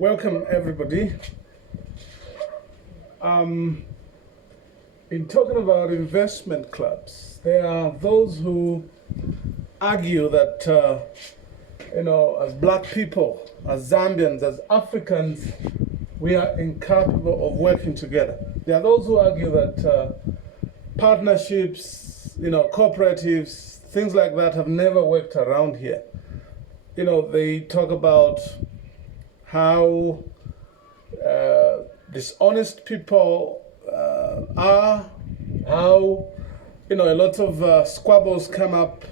Welcome, everybody. In talking about investment clubs, there are those who argue that, as black people, as Zambians, as Africans, we are incapable of working together. There are those who argue that partnerships, cooperatives, things like that have never worked around here. They talk about how dishonest people are, how a lot of squabbles come up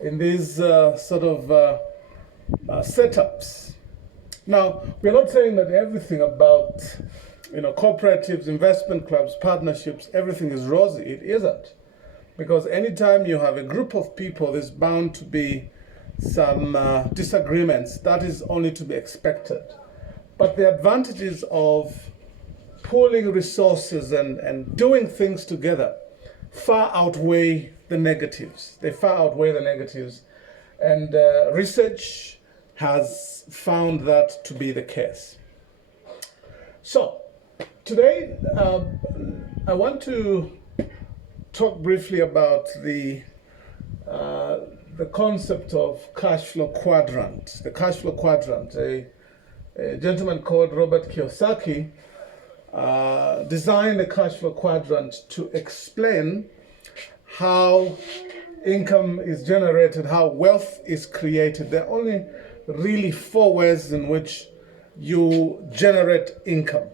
in these setups. Now, we're not saying that everything about cooperatives, investment clubs, partnerships, everything is rosy. It isn't, because anytime you have a group of people, there's bound to be some disagreements. That is only to be expected. But the advantages of pooling resources and doing things together far outweigh the negatives. They far outweigh the negatives. And research has found that to be the case. So, today I want to talk briefly about the concept of cash flow quadrant. The cash flow quadrant, a gentleman called Robert Kiyosaki designed the cash flow quadrant to explain how income is generated, how wealth is created. There are only really four ways in which you generate income.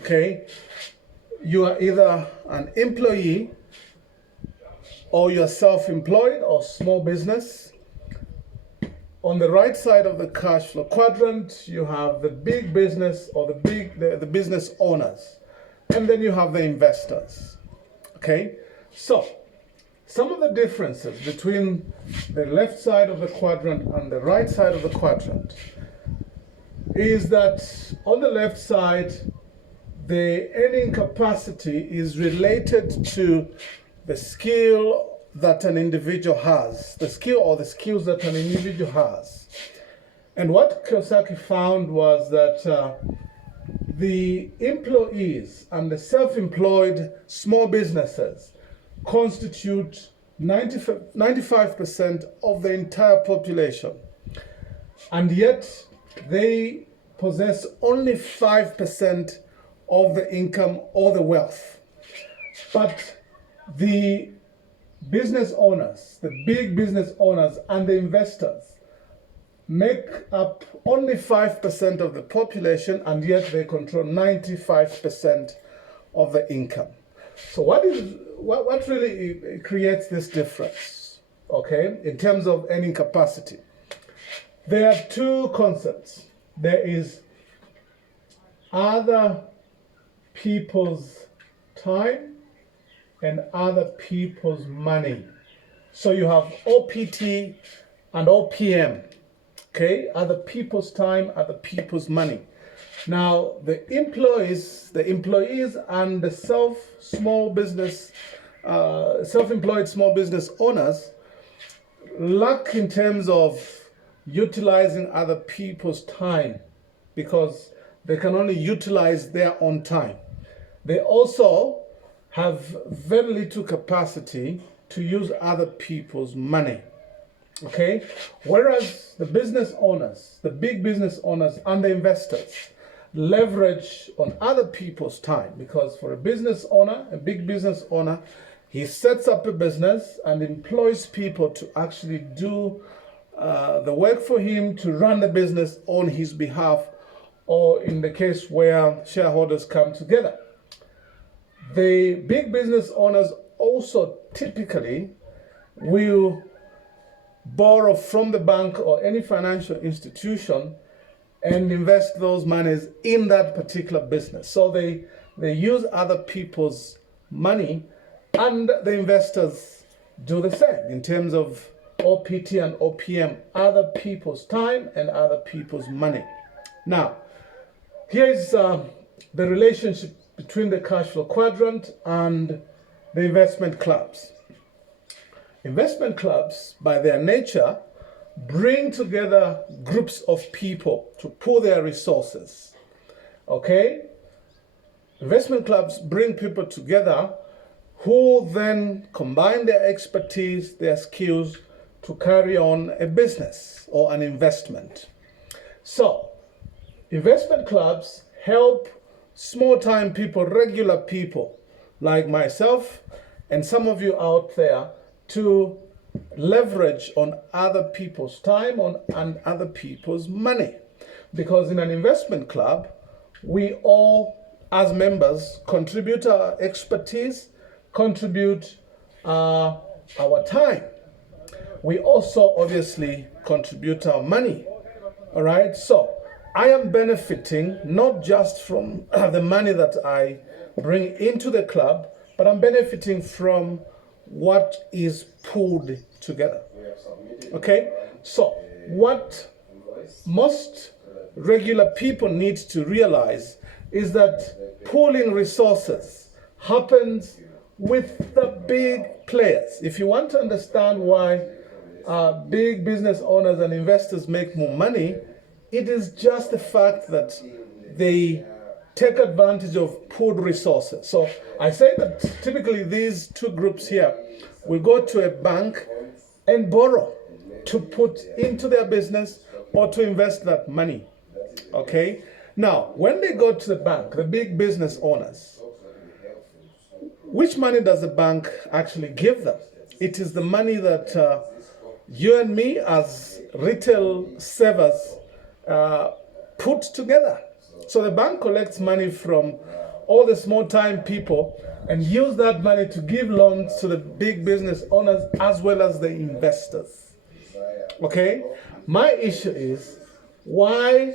Okay? You are either an employee, or you're self-employed or small business. On the right side of the cash flow quadrant, you have the big business or the business owners. And then you have the investors. Okay? So, some of the differences between the left side of the quadrant and the right side of the quadrant is that on the left side, the earning capacity is related to the skill that an individual has, the skill or the skills that an individual has. And what Kiyosaki found was that the employees and the self-employed small businesses constitute 95% of the entire population. And yet they possess only 5% of the income or the wealth. But the business owners, the big business owners and the investors make up only 5% of the population, and yet they control 95% of the income. So what really creates this difference, okay, in terms of earning capacity? There are two concepts. There is other people's time and other people's money. So you have OPT and OPM, okay? Other people's time, other people's money. Now, the employees and the self-employed small business owners lack in terms of utilizing other people's time, because they can only utilize their own time. They also have very little capacity to use other people's money, okay? Whereas the business owners, the big business owners and the investors leverage on other people's time, because for a business owner, a big business owner, he sets up a business and employs people to actually do the work for him, to run the business on his behalf, or in the case where shareholders come together. The big business owners also typically will borrow from the bank or any financial institution and invest those monies in that particular business. So they use other people's money, and the investors do the same in terms of OPT and OPM, other people's time and other people's money. Now, here is the relationship between the cash flow quadrant and the investment clubs. Investment clubs, by their nature, bring together groups of people to pool their resources. Okay? Investment clubs bring people together who then combine their expertise, their skills to carry on a business or an investment. So, investment clubs help small-time people, regular people like myself and some of you out there to leverage on other people's time and other people's money. Because in an investment club, we all, as members, contribute our expertise, contribute our time. We also obviously contribute our money. All right, so I am benefiting not just from the money that I bring into the club, but I'm benefiting from what is pooled together. Okay, so what most regular people need to realize is that pooling resources happens with the big players. If you want to understand why big business owners and investors make more money, it is just the fact that they take advantage of pooled resources. So I say that typically these two groups here will go to a bank and borrow to put into their business or to invest that money. Okay? Now, when they go to the bank, the big business owners, which money does the bank actually give them? It is the money that you and me as retail savers put together. So the bank collects money from all the small-time people and use that money to give loans to the big business owners as well as the investors. Okay? My issue is, why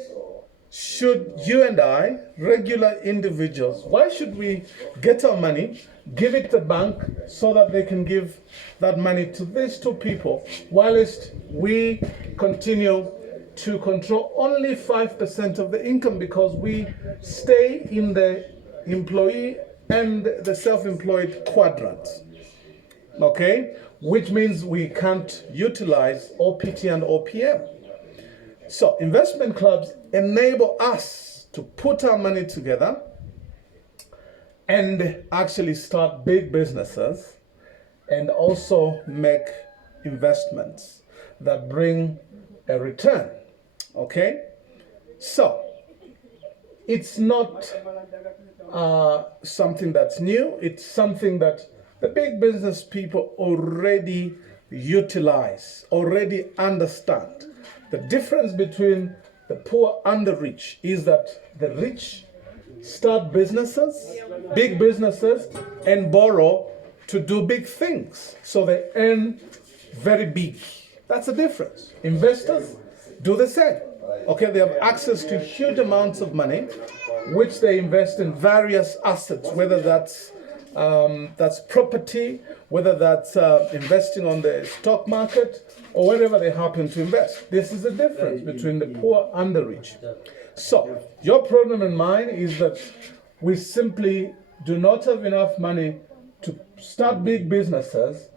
should you and I, regular individuals, why should we get our money, give it to the bank so that they can give that money to these two people, whilst we continue to control only 5% of the income because we stay in the employee and the self-employed quadrant? Okay? Which means we can't utilize OPT and OPM. So investment clubs enable us to put our money together and actually start big businesses and also make investments that bring a return. Okay? So it's not something that's new. It's something that the big business people already utilize, already understand. The difference between the poor and the rich is that the rich start businesses, big businesses, and borrow to do big things. So they earn very big. That's the difference. Investors do the same. Okay, they have access to huge amounts of money, which they invest in various assets, whether that's property, whether that's investing on the stock market, or wherever they happen to invest. This is the difference between the poor and the rich. So, your problem and mine is that we simply do not have enough money to start big businesses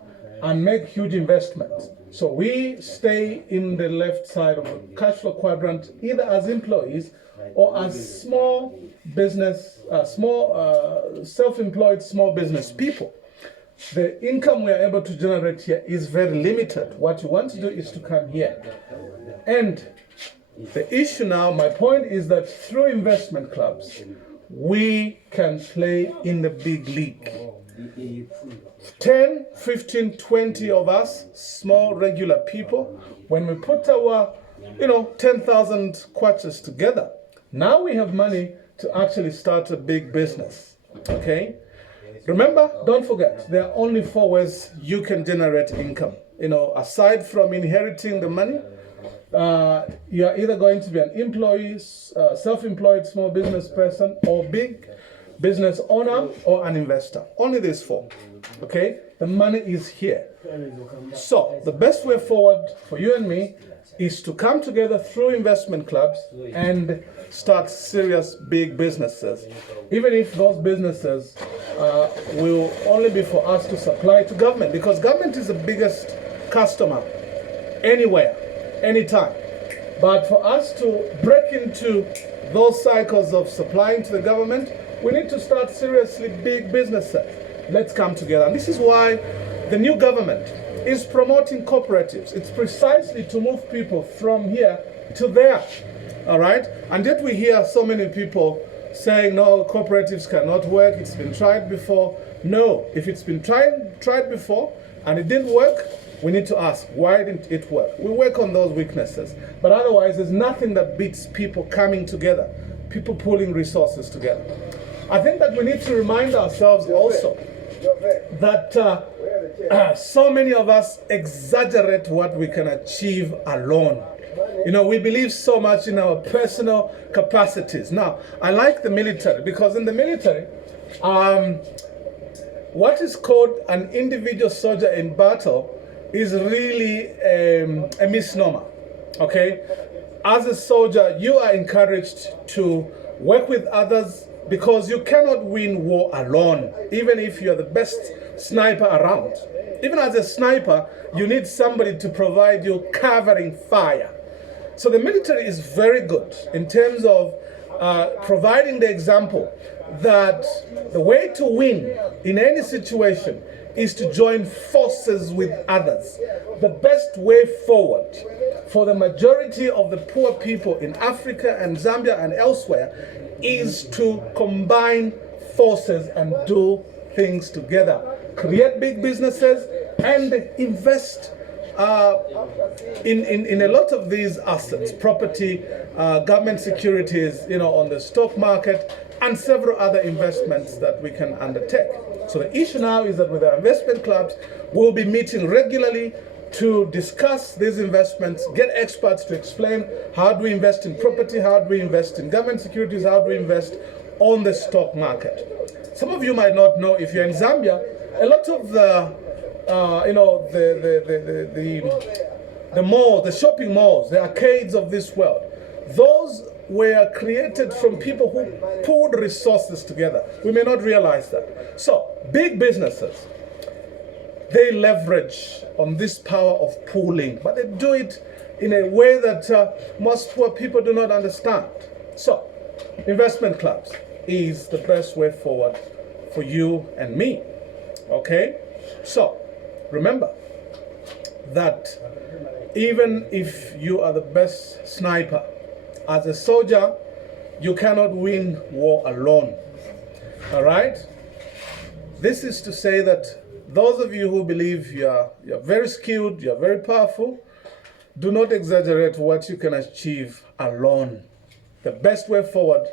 and make huge investments. So we stay in the left side of the cash flow quadrant, either as employees or as small business, self-employed small business people. The income we are able to generate here is very limited. What you want to do is to come here. And the issue now, my point is that through investment clubs, we can play in the big league. 10, 15, 20 of us, small regular people, when we put our 10,000 kwachas together, now we have money to actually start a big business. Okay? Remember, don't forget, there are only 4 ways you can generate income. Aside from inheriting the money, you are either going to be an employee, self-employed small business person, or big business owner, or an investor. Only these 4. Okay? The money is here. So, the best way forward for you and me is to come together through investment clubs and start serious big businesses. Even if those businesses will only be for us to supply to government, because government is the biggest customer anywhere. anytime. But for us to break into those cycles of supplying to the government, we need to start seriously big businesses. Let's come together. And this is why the new government is promoting cooperatives. It's precisely to move people from here to there. All right? And yet we hear so many people saying, no, cooperatives cannot work. It's been tried before. No, if it's been tried before and it didn't work, we need to ask, why didn't it work? We work on those weaknesses. But otherwise, there's nothing that beats people coming together, people pulling resources together. I think that we need to remind ourselves also that so many of us exaggerate what we can achieve alone. You know, we believe so much in our personal capacities. Now, I like the military because in the military, what is called an individual soldier in battle is really a misnomer, okay? As a soldier, you are encouraged to work with others because you cannot win war alone, even if you're the best sniper around. Even as a sniper, you need somebody to provide you covering fire. So the military is very good in terms of providing the example that the way to win in any situation is to join forces with others. The best way forward for the majority of the poor people in Africa and Zambia and elsewhere is to combine forces and do things together. Create big businesses and invest in a lot of these assets, property, government securities, you know, on the stock market, and several other investments that we can undertake. So the issue now is that with our investment clubs, we'll be meeting regularly to discuss these investments, get experts to explain how do we invest in property, how do we invest in government securities, how do we invest on the stock market. Some of you might not know, if you're in Zambia, a lot of the malls, the shopping malls, the arcades of this world, those were created from people who pulled resources together. We may not realize that. So, big businesses, they leverage on this power of pooling, but they do it in a way that most poor people do not understand. So, investment clubs is the best way forward for you and me. Okay? So, remember that even if you are the best sniper, as a soldier, you cannot win war alone. All right? This is to say that those of you who believe you're very skilled, you're very powerful, do not exaggerate what you can achieve alone. The best way forward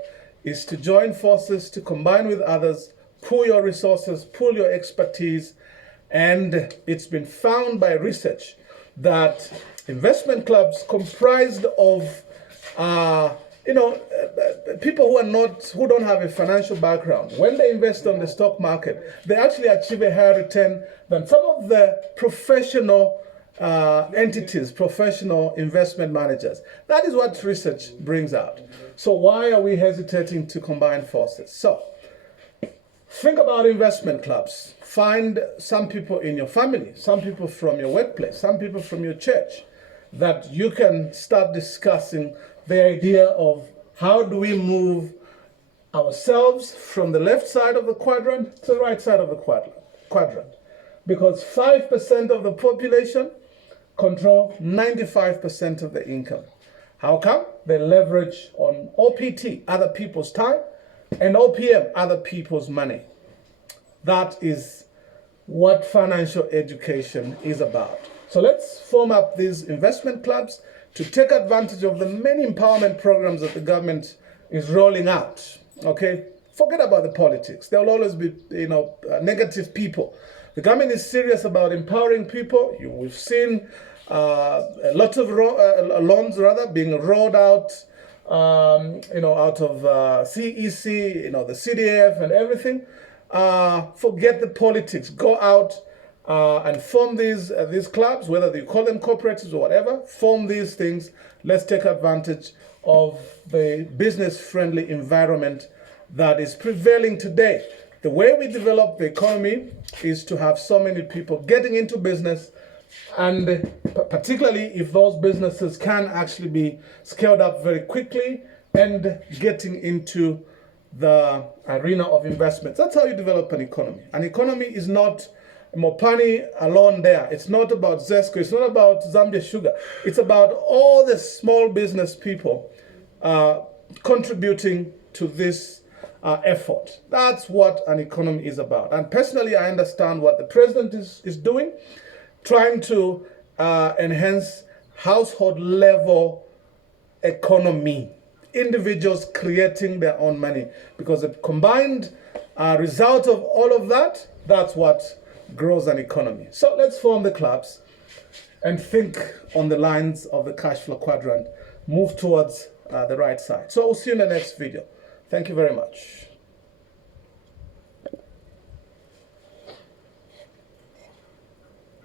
is to join forces, to combine with others, pool your resources, pool your expertise, and it's been found by research that investment clubs comprised of people who don't have a financial background, when they invest on the stock market, they actually achieve a higher return than some of the professional entities, professional investment managers. That is what research brings out. So why are we hesitating to combine forces? So think about investment clubs. Find some people in your family, some people from your workplace, some people from your church that you can start discussing the idea of how do we move ourselves from the left side of the quadrant to the right side of the quadrant. Because 5% of the population control 95% of the income. How come? They leverage on OPT, other people's time, and OPM, other people's money. That is what financial education is about. So let's form up these investment clubs to take advantage of the many empowerment programs that the government is rolling out. Okay? Forget about the politics. There will always be, negative people. The government is serious about empowering people. We've seen a lot of loans being rolled out, out of CEC, the CDF and everything. Forget the politics. Go out and form these clubs, whether you call them cooperatives or whatever. Form these things. Let's take advantage of the business-friendly environment that is prevailing today. The way we develop the economy is to have so many people getting into business, And particularly if those businesses can actually be scaled up very quickly and getting into the arena of investments. That's how you develop an economy. An economy is not Mopani alone there. It's not about Zesco. It's not about Zambia Sugar. It's about all the small business people contributing to this effort. That's what an economy is about. And personally, I understand what the president is doing, trying to enhance household level economy, individuals creating their own money, because the combined result of all of that, that's what grows an economy. So let's form the clubs and think on the lines of the cash flow quadrant, move towards the right side. So we'll see you in the next video. Thank you very much.